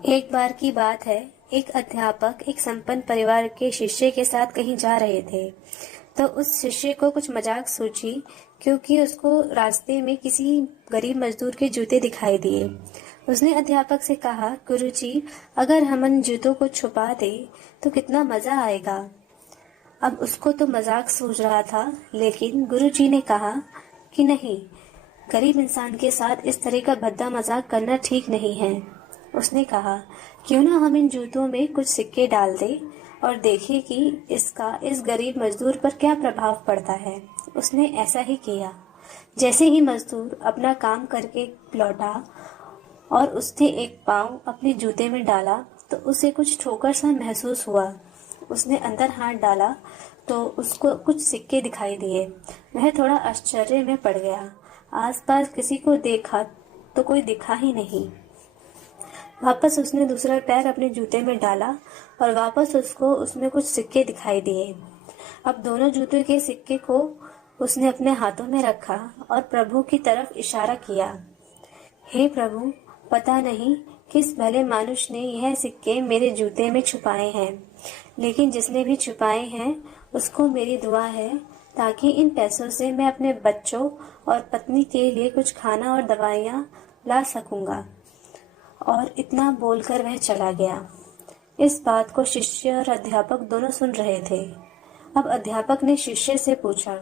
एक बार की बात है, एक अध्यापक एक संपन्न परिवार के शिष्य के साथ कहीं जा रहे थे। तो उस शिष्य को कुछ मजाक सूझी, क्योंकि उसको रास्ते में किसी गरीब मजदूर के जूते दिखाई दिए। उसने अध्यापक से कहा, गुरुजी, अगर हम इन जूतों को छुपा दें तो कितना मजा आएगा। अब उसको तो मजाक सूझ रहा था, लेकिन गुरुजी ने कहा कि नहीं, गरीब इंसान के साथ इस तरह का भद्दा मजाक करना ठीक नहीं है। उसने कहा, क्यों ना हम इन जूतों में कुछ सिक्के डाल दें और देखें कि इसका इस गरीब मजदूर पर क्या प्रभाव पड़ता है। उसने ऐसा ही किया। जैसे ही मजदूर अपना काम करके लौटा और उसने एक पाँव अपने जूते में डाला तो उसे कुछ ठोकर सा महसूस हुआ। उसने अंदर हाथ डाला तो उसको कुछ सिक्के दिखाई दिए। वह थोड़ा आश्चर्य में पड़ गया। आसपास किसी को देखा तो कोई दिखा ही नहीं। वापस उसने दूसरा पैर अपने जूते में डाला और वापस उसको उसमें कुछ सिक्के दिखाई दिए। अब दोनों जूते के सिक्के को उसने अपने हाथों में रखा और प्रभु की तरफ इशारा किया। हे प्रभु, पता नहीं किस भले मानुष ने यह सिक्के मेरे जूते में छुपाए हैं, लेकिन जिसने भी छुपाए हैं उसको मेरी दुआ है, ताकि इन पैसों से मैं अपने बच्चों और पत्नी के लिए कुछ खाना और दवाइयाँ ला सकूंगा। और इतना बोलकर वह चला गया। इस बात को शिष्य और अध्यापक दोनों सुन रहे थे। अब अध्यापक ने शिष्य से पूछा,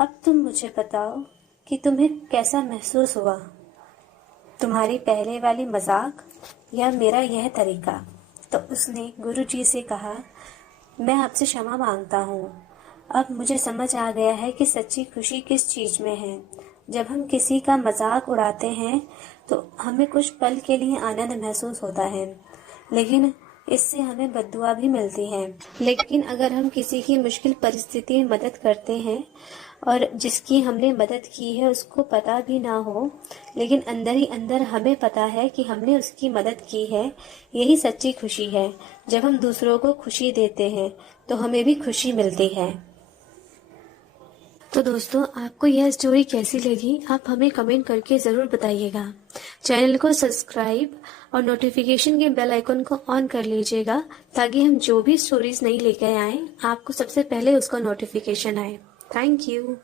अब तुम मुझे बताओ कि तुम्हें कैसा महसूस हुआ, तुम्हारी पहले वाली मजाक या मेरा यह तरीका। तो उसने गुरुजी से कहा, मैं आपसे क्षमा मांगता हूँ। अब मुझे समझ आ गया है कि सच्ची खुशी किस चीज में है। जब हम किसी का मजाक उड़ाते हैं तो हमें कुछ पल के लिए आनंद महसूस होता है, लेकिन इससे हमें बद्दुआ भी मिलती है। लेकिन अगर हम किसी की मुश्किल परिस्थिति में मदद करते हैं और जिसकी हमने मदद की है उसको पता भी ना हो, लेकिन अंदर ही अंदर हमें पता है कि हमने उसकी मदद की है, यही सच्ची खुशी है। जब हम दूसरों को खुशी देते हैं तो हमें भी खुशी मिलती है। तो दोस्तों, आपको यह स्टोरी कैसी लगी, आप हमें कमेंट करके ज़रूर बताइएगा। चैनल को सब्सक्राइब और नोटिफिकेशन के बेल आइकन को ऑन कर लीजिएगा, ताकि हम जो भी स्टोरीज नई लेकर आएँ आपको सबसे पहले उसका नोटिफिकेशन आए। Thank you.